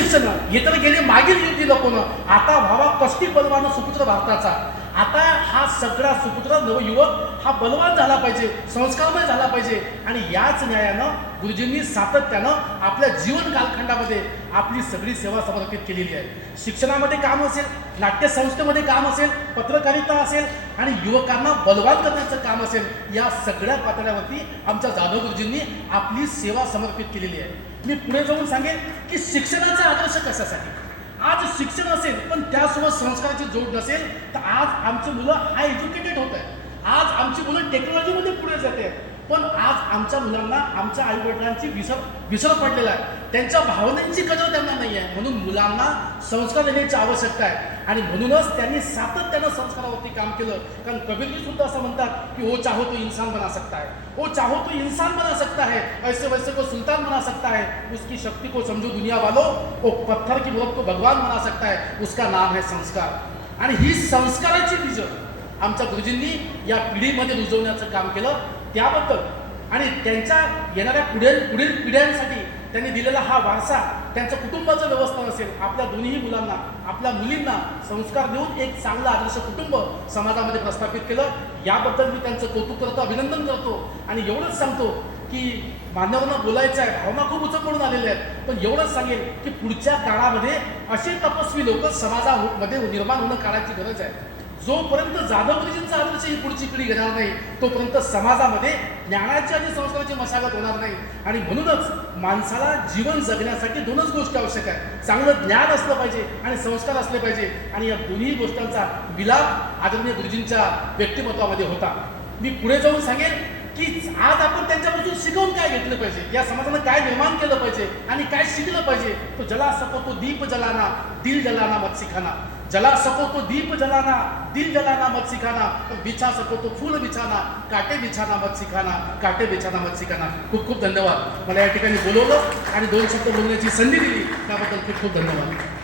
शिक्षण हे तर गेले मागील युगी लोकांना, आता व्हावा कष्टी बलवान सुपुत्र भारताचा. आता हा सगळा सुपुत्र नवयुवक हा बलवान झाला पाहिजे, संस्कारमय झाला पाहिजे. आणि याच न्यायानं गुरुजींनी सातत्यानं आपल्या जीवन कालखंडामध्ये आपली सगळी सेवा समर्पित केलेली आहे. शिक्षणामध्ये काम असेल, नाट्यसंस्थेमध्ये काम असेल, पत्रकारिता असेल आणि युवकांना बलवान करण्याचं काम असेल, या सगळ्या पातळ्यावरती आमच्या जाधव गुरुजींनी आपली सेवा समर्पित केलेली आहे. मी पुढे जाऊन सांगेन की शिक्षणाचा आदर्श कशासाठी. आज शिक्षण असेल पण त्यासोबत संस्काराची जोड नसेल तर आज आमची मुलं हाय एज्युकेटेड होत आहेत, आज आमची मुलं टेक्नॉलॉजीमध्ये पुढे जाते आहेत, पण आज आमच्या मुलांना आमच्या आईवडिलांची विसर पडलेला आहे, त्यांच्या भावनांची कदर त्यांना नाही आहे. म्हणून मुलांना संस्कार देण्याची आवश्यकता आहे आणि म्हणूनच त्यांनी सातत्यानं संस्कारावरती काम केलं. कारण कबीरजी सुद्धा असं म्हणतात की ओ चाहो तो इंसान बना सकता है, ओ चाहो तो इंसान बना सकता है, ऐसे वैसे को सुल्तान बना सकता है, उसकी शक्ति को समझो दुनिया वालों, वो पत्थर की मूरत को भगवान बना सकता है, उसका नाम है संस्कार. आणि ही संस्काराची बीज आमच्या गुरुजींनी या पिढीमध्ये रुजवण्याचं काम केलं. त्याबद्दल आणि त्यांच्या येणाऱ्या पुढील पिढ्यांसाठी त्यांनी दिलेला हा वारसा, त्यांचं कुटुंबाचं व्यवस्था असेल, आपल्या दोन्ही मुलांना आपल्या मुलींना संस्कार देऊन एक चांगलं आदर्श कुटुंब समाजामध्ये प्रस्थापित केलं. याबद्दल मी त्यांचं कौतुक करतो, अभिनंदन करतो. आणि एवढंच सांगतो की मान्यवरांना बोलायचं आहे, भावना खूप उचलून आलेल्या आहेत, पण एवढंच सांगेल की पुढच्या काळामध्ये असे तपस्वी लोक समाजामध्ये निर्माण होणं काळाची गरज आहे. जोपर्यंत जाधव गुरुजींचा आदर्श ही पुढची पिढी घेणार नाही तोपर्यंत समाजामध्ये ज्ञानाची आणि संस्काराची मशागत होणार नाही. आणि म्हणूनच माणसाला जीवन जगण्यासाठी दोनच गोष्टी आवश्यक आहेत, चांगलं ज्ञान असलं पाहिजे आणि संस्कार असले पाहिजे. आणि या दोन्ही गोष्टींचा विलाप आदरणीय गुरुजींच्या व्यक्तिमत्वामध्ये होता. मी पुढे जाऊन सांगेन की आज आपण त्यांच्यापासून शिकवून काय घेतलं पाहिजे, या समाजानं काय निर्माण केलं पाहिजे आणि काय शिकलं पाहिजे. तो जला सको तो दीप जलाना, दिल जलाना मत सिखाना. जला सको तो दीप जलाना, दिल जलाना मत सिखाना. बिछा सको तो फूल बिछाना, काटे बिछाना मत सिखाना, काटे बिछाना मत सिखाना. खूप खूप धन्यवाद. मला या ठिकाणी बोलवलं आणि दोन शब्द बोलण्याची संधी दिली त्याबद्दल खूप खूप धन्यवाद.